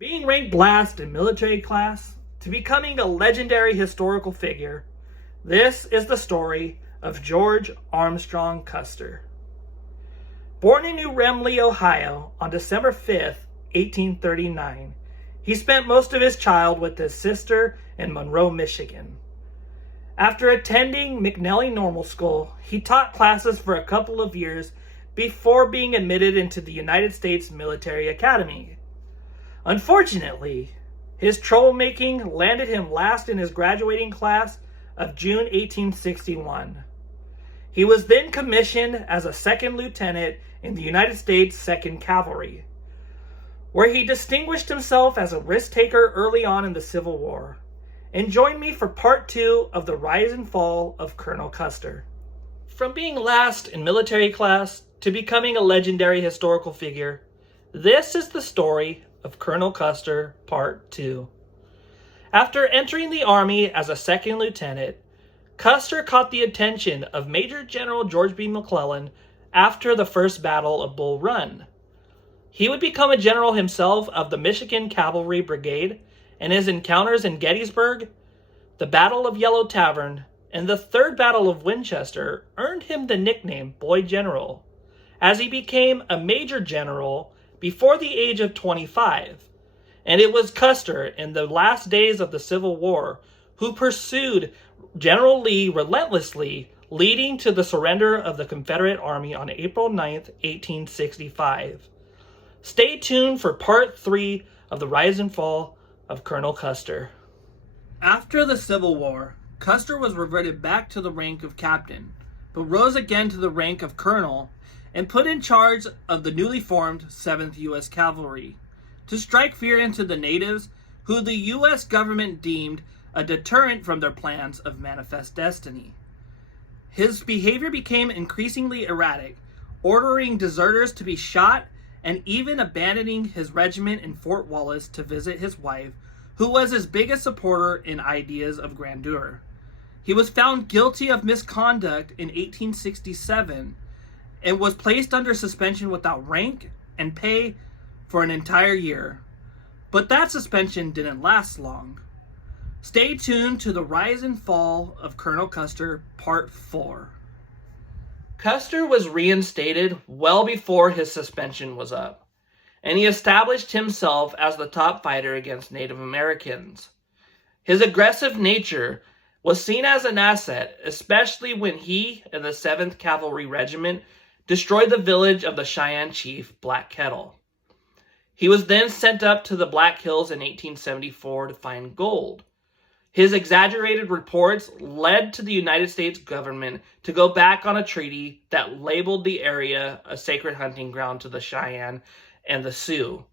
Being ranked last in military class to becoming a legendary historical figure, this is the story of George Armstrong Custer. Born in New Remley, Ohio on December 5th, 1839, he spent most of his childhood with his sister in Monroe, Michigan. After attending McNelly Normal School, he taught classes for a couple of years before being admitted into the United States Military Academy. Unfortunately, his troublemaking landed him last in his graduating class of June 1861. He was then commissioned as a second lieutenant in the United States 2nd Cavalry, where he distinguished himself as a risk-taker early on in the Civil War. And join me for part 2 of the rise and fall of Colonel Custer. From being last in military class to becoming a legendary historical figure, this is the story of Colonel Custer, Part 2. After entering the Army as a second lieutenant, Custer caught the attention of Major General George B. McClellan after the First Battle of Bull Run. He would become a general himself of the Michigan Cavalry Brigade, and his encounters in Gettysburg, the Battle of Yellow Tavern, and the Third Battle of Winchester earned him the nickname Boy General, as he became a Major General before the age of 25, and it was Custer in the last days of the Civil War who pursued General Lee relentlessly, leading to the surrender of the Confederate Army on April 9th, 1865. Stay tuned for Part 3 of the rise and fall of Colonel Custer. After the Civil War, Custer was reverted back to the rank of captain, but rose again to the rank of colonel and put in charge of the newly formed 7th U.S. Cavalry to strike fear into the natives, who the U.S. government deemed a deterrent from their plans of manifest destiny. His behavior became increasingly erratic, ordering deserters to be shot and even abandoning his regiment in Fort Wallace to visit his wife, who was his biggest supporter in ideas of grandeur. He was found guilty of misconduct in 1867 and was placed under suspension without rank and pay for an entire year. But that suspension didn't last long. Stay tuned to the rise and fall of Colonel Custer, Part 4. Custer was reinstated well before his suspension was up, and he established himself as the top fighter against Native Americans. His aggressive nature was seen as an asset, especially when he and the 7th Cavalry Regiment destroyed the village of the Cheyenne chief Black Kettle. He was then sent up to the Black Hills in 1874 to find gold. His exaggerated reports led to the United States government to go back on a treaty that labeled the area a sacred hunting ground to the Cheyenne and the Sioux,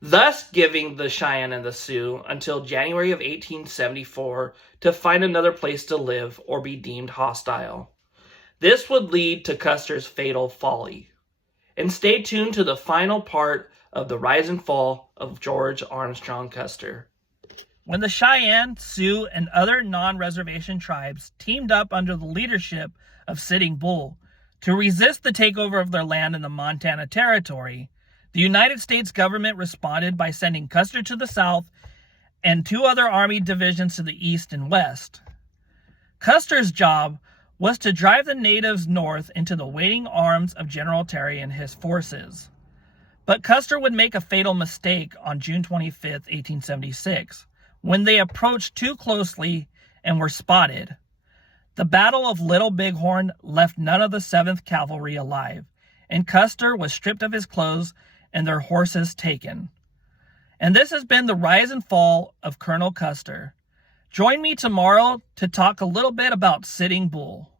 thus giving the Cheyenne and the Sioux until January of 1874 to find another place to live or be deemed hostile. This would lead to Custer's fatal folly. And stay tuned to the final part of the rise and fall of George Armstrong Custer. When the Cheyenne, Sioux, and other non-reservation tribes teamed up under the leadership of Sitting Bull to resist the takeover of their land in the Montana Territory, the United States government responded by sending Custer to the south and 2 other Army divisions to the east and west. Custer's job was to drive the natives north into the waiting arms of General Terry and his forces. But Custer would make a fatal mistake on June 25, 1876, when they approached too closely and were spotted. The Battle of Little Bighorn left none of the 7th Cavalry alive, and Custer was stripped of his clothes and their horses taken. And this has been the rise and fall of Colonel Custer. Join me tomorrow to talk a little bit about Sitting Bull.